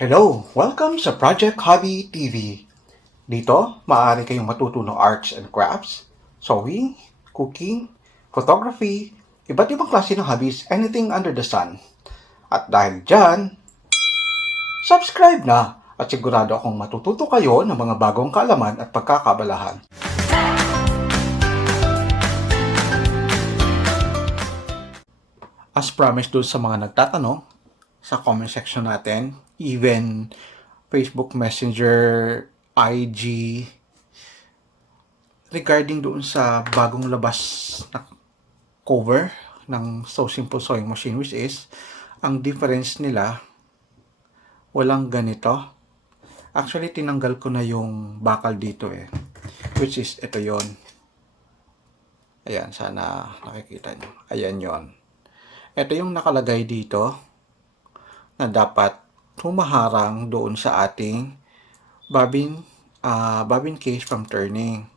Hello! Welcome sa Project Hobby TeeVee. Dito, maaari kayong matuto ng arts and crafts, sewing, cooking, photography, iba't ibang klase ng hobbies, anything under the sun. At dahil dyan, subscribe na at sigurado akong matututo kayo ng mga bagong kaalaman at pagkakabalahan. As promised doon sa mga nagtatanong, sa comment section natin, even Facebook Messenger, IG, regarding doon sa bagong labas na cover ng So Simple Sewing Machine, which is, ang difference nila, walang ganito. Actually, tinanggal ko na yung bakal dito which is, ito yon. Ayan, sana nakikita nyo. Ayan yon. Ito yung nakalagay dito na dapat humaharang doon sa ating bobbin case from turning.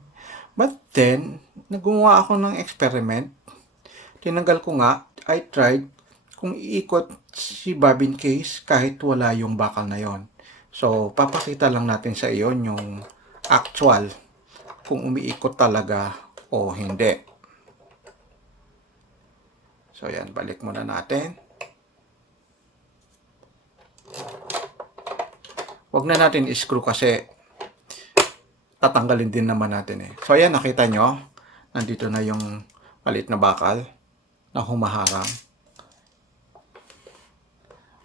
But then, nagawa ako ng experiment. Tinanggal ko nga, I tried kung iikot si bobbin case kahit wala yung bakal na yon. So, papakita lang natin sa iyon yung actual kung umiikot talaga o hindi. So, yan, balik muna natin. Huwag na natin i-screw kasi tatanggalin din naman natin So, ayan, nakita nyo. Nandito na yung maliit na bakal na humaharang.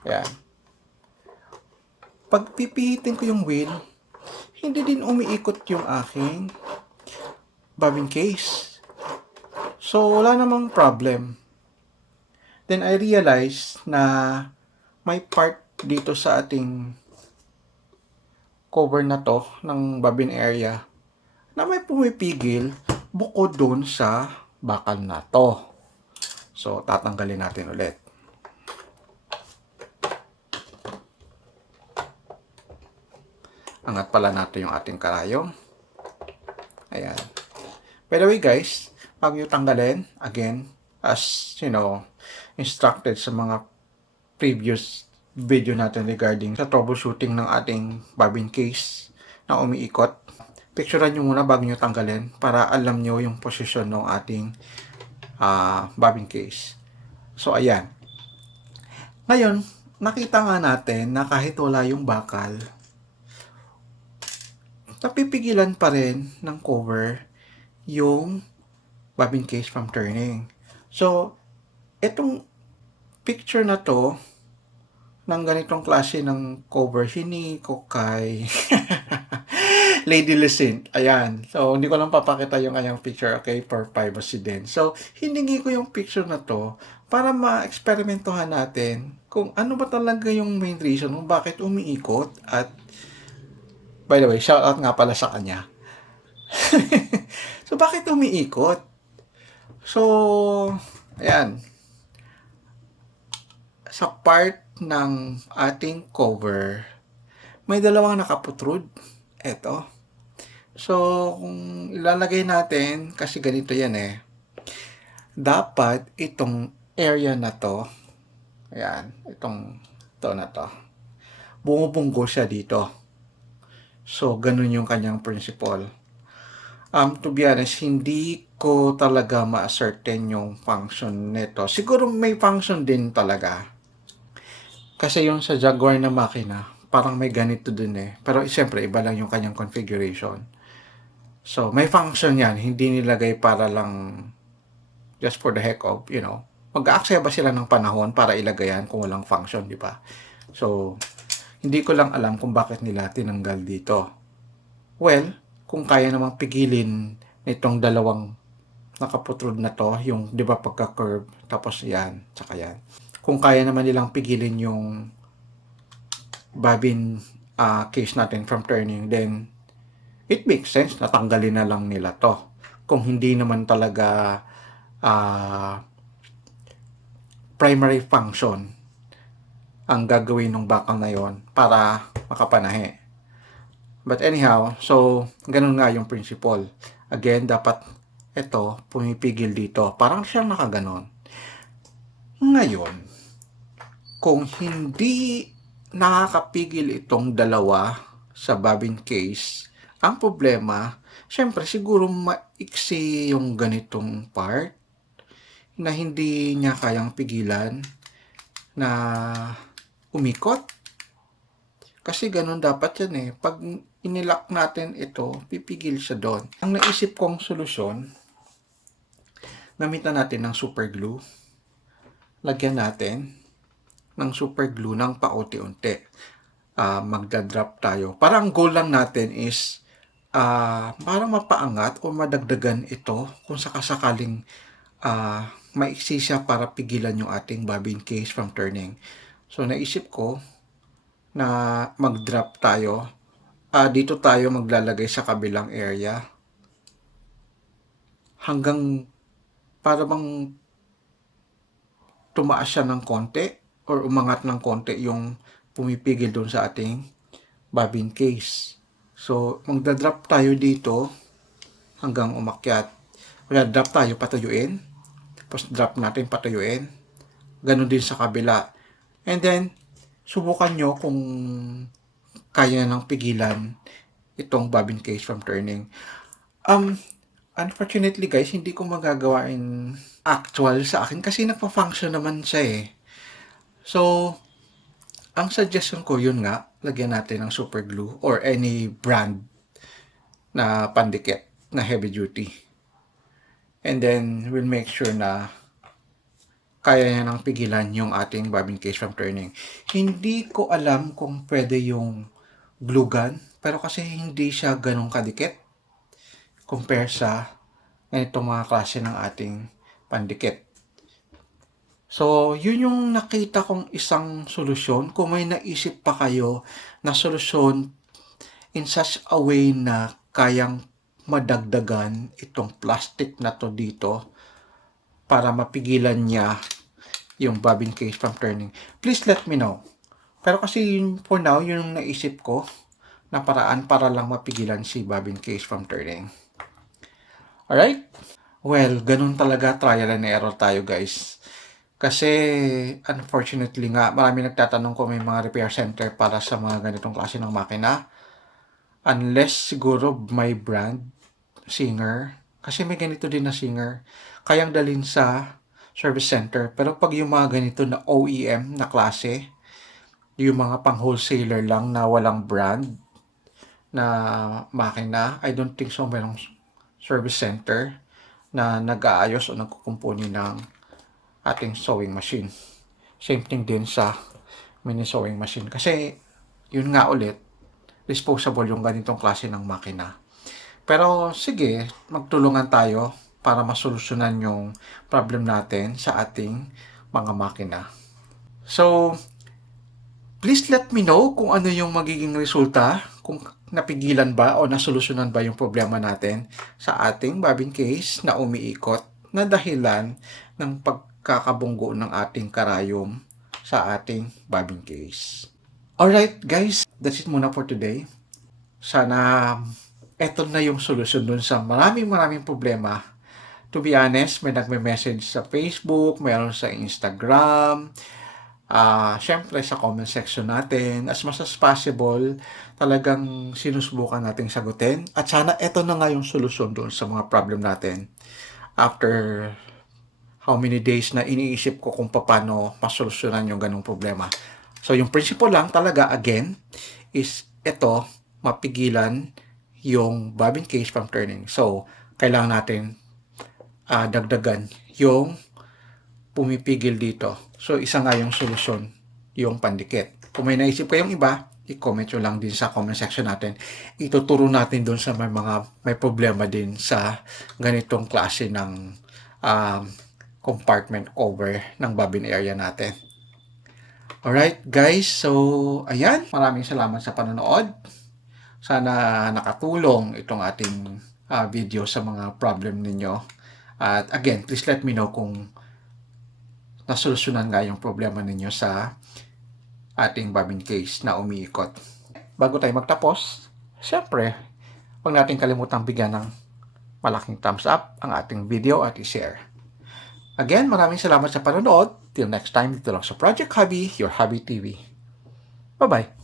Ayan. Pag pipihitin ko yung wheel, hindi din umiikot yung aking bobbin case. So, wala namang problem. Then, I realized na may part dito sa ating cover na to ng bobbin area na may pumipigil bukod doon sa bakal na to. So, tatanggalin natin ulit. Angat pala natin yung ating karayom. Ayan. By the way guys, bago yung tanggalin, again, as you know, instructed sa mga previous video natin regarding sa troubleshooting ng ating bobbin case na umiikot. Picturean nyo muna bago nyo tanggalin para alam nyo yung posisyon ng ating bobbin case. So, ayan. Ngayon, nakita nga natin na kahit wala yung bakal, napipigilan pa rin ng cover yung bobbin case from turning. So, itong picture na to ng ganitong klase ng cover, hiningi ko kay Lady Lucint. Ayan. So, hindi ko lang papakita yung kanyang picture, okay, for privacy din. So, hiningi ko yung picture na to para ma-experimentohan natin kung ano ba talaga yung main reason kung bakit umiikot. At, by the way, shout out nga pala sa kanya. So, bakit umiikot? So, ayan. Sa part ng ating cover, may dalawang nakaputrud. Eto. So, kung ilalagay natin, kasi ganito yan dapat itong area na to, ayan, ito na to, bumubunggo siya dito. So, ganun yung kanyang principle. To be honest, hindi ko talaga ma-ascertain yung function nito. Siguro may function din talaga. Kasi yung sa Jaguar na makina, parang may ganito dun Pero siyempre, iba lang yung kanyang configuration. So, may function yan. Hindi nilagay para lang just for the heck of, mag-aaksaya ba sila ng panahon para ilagay yan kung walang function, di ba? So, hindi ko lang alam kung bakit nila tinanggal dito. Well, kung kaya namang pigilin nitong dalawang nakaputrod na to, yung, di ba, pagka-curve, tapos yan, tsaka yan. Kung kaya naman nilang pigilin yung bobbin case natin from turning, then it makes sense na tanggalin na lang nila to. Kung hindi naman talaga primary function ang gagawin ng bakal na yon para makapanahe. But anyhow, so ganun nga yung principle. Again, dapat ito pumipigil dito. Parang siyang nakaganon. Ngayon, kung hindi nakakapigil itong dalawa sa bobbin case. Ang problema, syempre siguro maiksi yung ganitong part na hindi niya kayang pigilan na umikot. Kasi ganun dapat yan eh. Pag inilock natin ito, pipigil siya doon. Ang naisip kong solusyon, gamitan natin ng super glue. Lagyan natin ng super glue ng paunti-unti. Magdadrop tayo. Parang goal lang natin is parang mapaangat o madagdagan ito kung sakasakaling maiksi siya para pigilan yung ating bobbin case from turning. So naisip ko na mag-drop tayo. Dito tayo maglalagay sa kabilang area hanggang para bang tumaas siya ng konti or umangat ng konti yung pumipigil doon sa ating bobbin case. So, magdadrop tayo dito hanggang umakyat. Magdadrop tayo patuyuin. Tapos drop natin patuyuin. Ganon din sa kabila. And then, subukan nyo kung kaya nang pigilan itong bobbin case from turning. Unfortunately guys, hindi ko magagawa in actual sa akin kasi nagpa-function naman siya eh. So, ang suggestion ko yun nga, lagyan natin ng super glue or any brand na pandikit na heavy duty. And then, we'll make sure na kaya niya nang pigilan yung ating bobbin case from turning. Hindi ko alam kung pwede yung glue gun, pero kasi hindi siya ganun kadikit compare sa ganitong mga klase ng ating pandikit. So, yun yung nakita kong isang solusyon. Kung may naisip pa kayo na solusyon in such a way na kayang madagdagan itong plastic na to dito para mapigilan niya yung bobbin case from turning, please let me know. Pero kasi yun, for now, yun yung naisip ko na paraan para lang mapigilan si bobbin case from turning. Alright? Well, ganun talaga, trial and error tayo guys. Kasi, unfortunately nga, marami nagtatanong kung may mga repair center para sa mga ganitong klase ng makina. Unless siguro may brand, Singer. Kasi may ganito din na Singer. Kayang dalhin sa service center. Pero pag yung mga ganito na OEM na klase, yung mga pang wholesaler lang na walang brand na makina, I don't think so mayroong service center na nag-aayos o nagkukumpuni ng ating sewing machine. Same thing din sa mini sewing machine. Kasi, yun nga ulit, disposable yung ganitong klase ng makina. Pero, sige, magtulungan tayo para masolusyonan yung problem natin sa ating mga makina. So, please let me know kung ano yung magiging resulta, kung napigilan ba o nasolusyonan ba yung problema natin sa ating bobbin case na umiikot na dahilan ng pagkakabunggo ng ating karayom sa ating bobbin case. Alright guys, that's it muna for today. Sana eto na yung solusyon dun sa maraming problema. To be honest, may nagme-message sa Facebook, mayroon sa Instagram, syempre sa comment section natin, as much as possible, talagang sinusubukan nating sagutin. At sana ito na nga yung solusyon doon sa mga problem natin. After how many days na iniisip ko kung paano masolusyonan yung ganong problema. So yung principle lang talaga, again, is ito, mapigilan yung bobbin case from turning. So, kailangan natin dagdagan yung pumipigil dito. So, isa nga yung solusyon, yung pandikit. Kung may naisip kayong iba, i-comment nyo lang din sa comment section natin. Ituturo natin doon sa may problema din sa ganitong klase ng compartment cover ng bobbin area natin. Alright guys, so ayan, maraming salamat sa panonood. Sana nakatulong itong ating video sa mga problem ninyo. At again, please let me know kung nasolusyonan nga yung problema ninyo sa ating bobbin case na umiikot. Bago tayo magtapos, syempre, huwag natin kalimutang bigyan ng malaking thumbs up ang ating video at i-share. Again, maraming salamat sa panonood. Till next time, dito lang sa Project Hobby, your Hobby TV. Bye-bye.